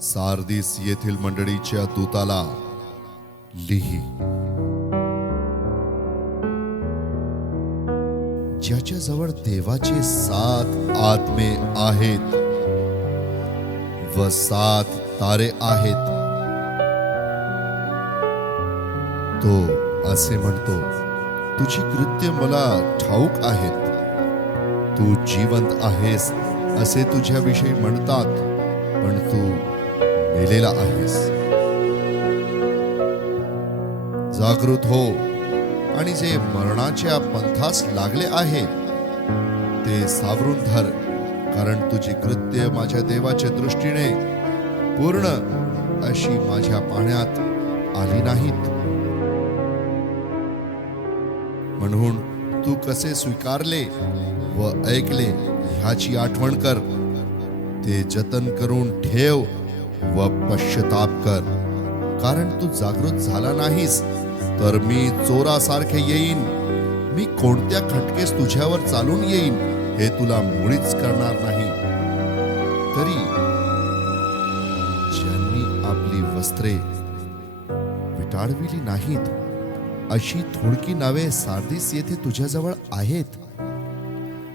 सारदीस येथील मंडळीच्या दूताला लिही. ज्याच्याजवळ देवाचे सात आत्मे आहेत व सात तारे आहेत तो असे म्हणतो तुझी कृत्य मला ठाऊक आहेत. तू जिवंत आहेस असे तुझ्याविषयी म्हणतात पण तू केलेला आहेस. जागृत हो आणि जे मरणाच्या पंथास लागले आहे ते सावरून धर कारण तुझी कृत्य माझ्या देवाच्या दृष्टीने पूर्ण अशी माझ्या पाण्यात आली नाहीत. म्हणून तू कसे स्वीकारले व ऐकले ह्याची आठवण कर. ते जतन करून ठेव व पश्चाताप कर. कारण तू जागृत झाला नाहीस तर मी चोरासारखे येईन. मी कोणत्या खटकेस तुझ्यावर चालून येईन हे तुला मुळीच करणार नाही. तरी ज्यांनी आपली वस्त्रे विटाळविली नाहीत अशी थोडकी नावे सारदीस येथे तुझ्याजवळ आहेत.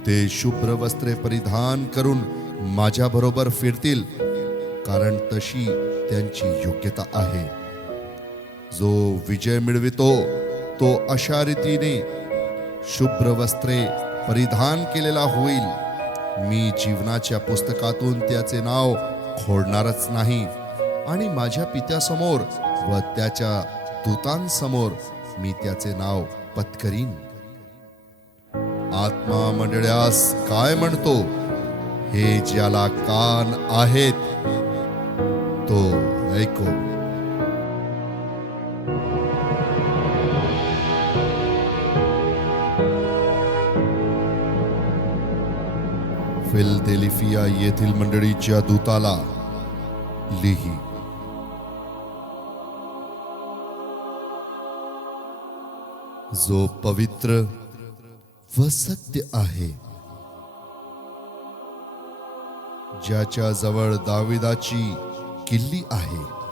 ते शुभ्र वस्त्रे परिधान करून माझ्या बरोबर फिरतील. कारण तशी त्यांची योग्यता आहे. जो विजय मिळवितो तो अशा रीतीने शुभ्र वस्त्रे परिधान केलेला होईल. मी जीवनाच्या पुस्तकातून त्याचे नाव खोडणारच नाही आणि माझ्या पित्यासमोर व त्याच्या दूतांसमोर मी त्याचे नाव पत्करीन. आत्मा मंडळास काय म्हणतो? हे ज्याला कान आहेत हो, तो ऐको. फिलदेलिफिया येथील मंडळीच्या दूताला लिही. जो पवित्र व सत्य आहे ज्याच्या जवळ दाविदाची किल्ली आहे.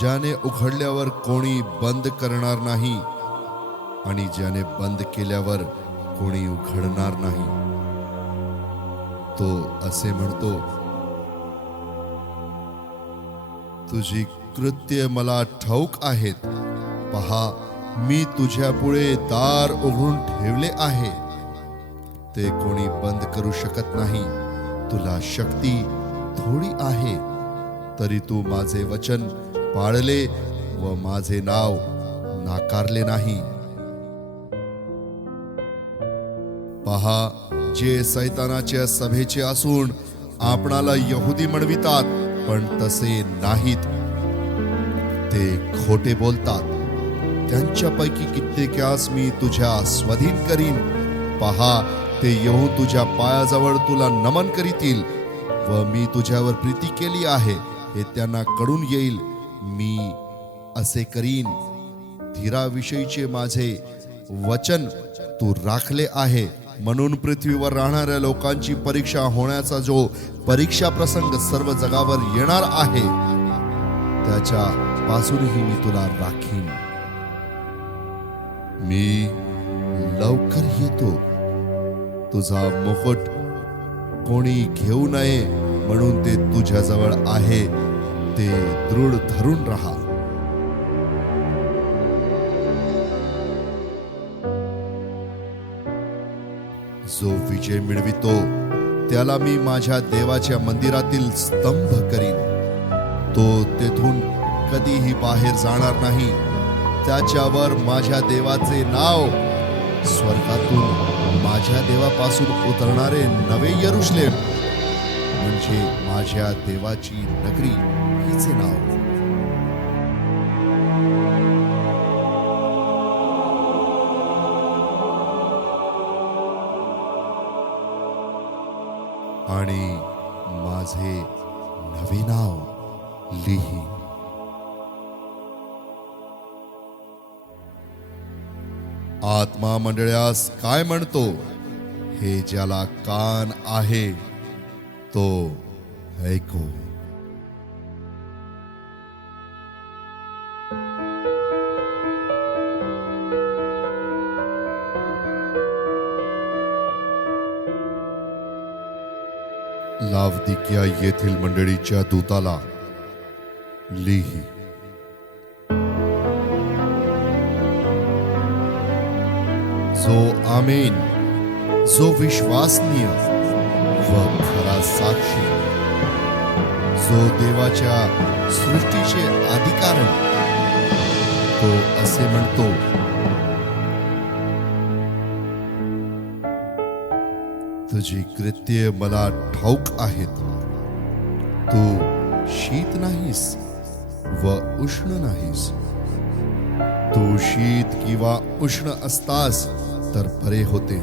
ज्याने उघडल्यावर कोणी बंद करणार नाही आणि ज्याने बंद केल्यावर कोणी उघडणार नाही. तो असे म्हणतो तुझी कृत्य मला ठाऊक आहेत. पहा मी तुझ्या पुढे दार उघडून ठेवले आहे. ते कोणी बंद करू शकत नाही. तुला शक्ती थोडी आहे. तरी तू माझे वचन पाळले व माझे नाव नाकारले नाही. पहा जे सैतानाच्या सभेचे असून आपणाला यहुदी म्हणवितात पण तसे नाहीत. ते खोटे बोलतात. त्यांच्यापैकी कित्येकास मी तुझ्या स्वाधीन करीन. पहा ते येऊ तुझ्या पायाजवळ तुला नमन करीतील व मी तुझ्यावर प्रीती केली आहे. हे त्यांना कळून येईल. मी असे करीन. धीराविषयीचे माझे वचन तू राखले आहे. म्हणून पृथ्वीवर राहणाऱ्या लोकांची परीक्षा होण्याचा जो परीक्षा प्रसंग सर्व जगावर येणार आहे त्याच्या पासूनही मी तुला राखीन. मी लवकर येतो. तुझा मुकुट कोणी घेऊ नये म्हणून ते तुझ्याजवळ आहे. ते दृढ धरून राहा. जो विजय मिळवितो त्याला मी माझ्या देवाच्या मंदिरातील स्तंभ करीन. तो तेथून कधीही बाहेर जाणार नाही. त्याच्यावर माझ्या देवाचे नाव स्वर्गातून माझ्या देवापासून उतरणारे नवे यरुशलेम म्हणजे माझ्या देवाची नगरी. हिचे नाव आणि माझे नवे नाव लिही. आत्मा मंडळास काय म्हणतो? हे ज्याला कान आहे तो ऐकू. लौदिकिया येथील मंडळीच्या दूताला लिही. जो आमेन जो विश्वासनीय व खरा साक्षी जो देवाच्या सृष्टीचे अधिकारण तो असे म्हणतो तुझी कृत्य मला ठाऊक आहेत. तू शीत नाहीस व उष्ण नाहीस. तू शीत किंवा उष्ण असतास तर बरे होते.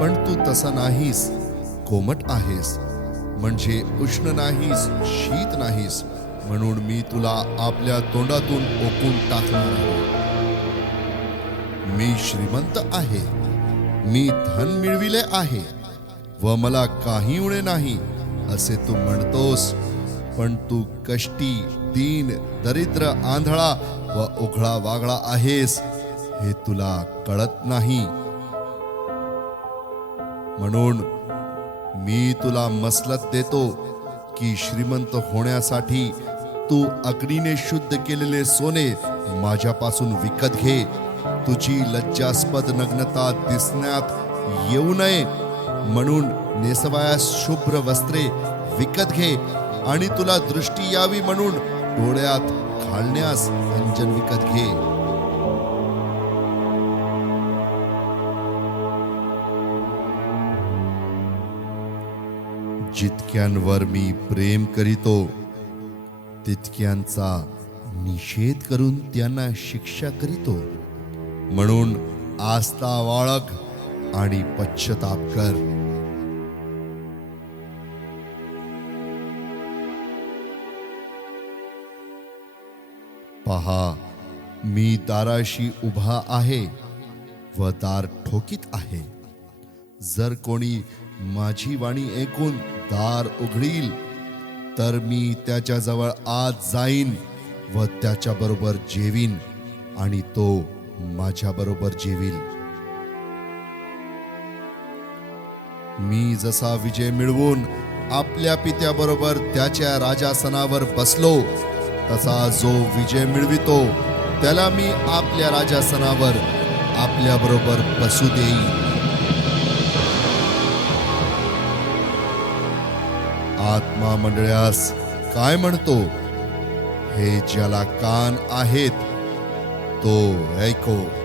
पण तू तसा नाहीस कोमट आहेस. म्हणजे उष्ण नाहीस शीत नाहीस म्हणून मी तुला आपल्या तोंडातून ओकून टाकणार आहे. मी श्रीमंत आहे. मी धन मिळविले आहे. व मला काही उणे नाही असे तू म्हणतोस. पण तू कष्टी दीन दरिद्र आंधळा व उघडा वागळा आहेस हे तुला कळत नाही. म्हणून मी तुला मसलत देतो की श्रीमंत होण्यासाठी तू अग्नीने शुद्ध केलेले सोने माझ्यापासून विकत घे. तुझी लज्जास्पद नग्नता दिसण्यात येऊ नये. म्हणून नेसवायास शुभ्र वस्त्रे विकत घे आणि तुला दृष्टी यावी म्हणून डोळ्यात घालण्यास अंजन विकत घे. जितक्यांवर मी प्रेम करीतो तितक्यांचा निषेध करून त्यांना शिक्षा करीतो. म्हणून आस्था वाळख आणि पश्चताप कर. पहा मी दाराशी उभा आहे व दार ठोकीत आहे. जर कोणी माझी वाणी ऐकून दार उघडील तर मी त्याच्याजवळ आत जाईन व त्याच्याबरोबर जेवीन आणि तो माझ्याबरोबर जेवील. मी जसा विजय मिळवून आपल्या पित्याबरोबर त्याच्या राजासनावर बसलो तसा जो विजय मिळवितो त्याला मी आपल्या राजासनावर आपल्याबरोबर बसू देईन. आत्मा मंडळास काय म्हणतो? हे ज्याला कान आहेत तो ऐको.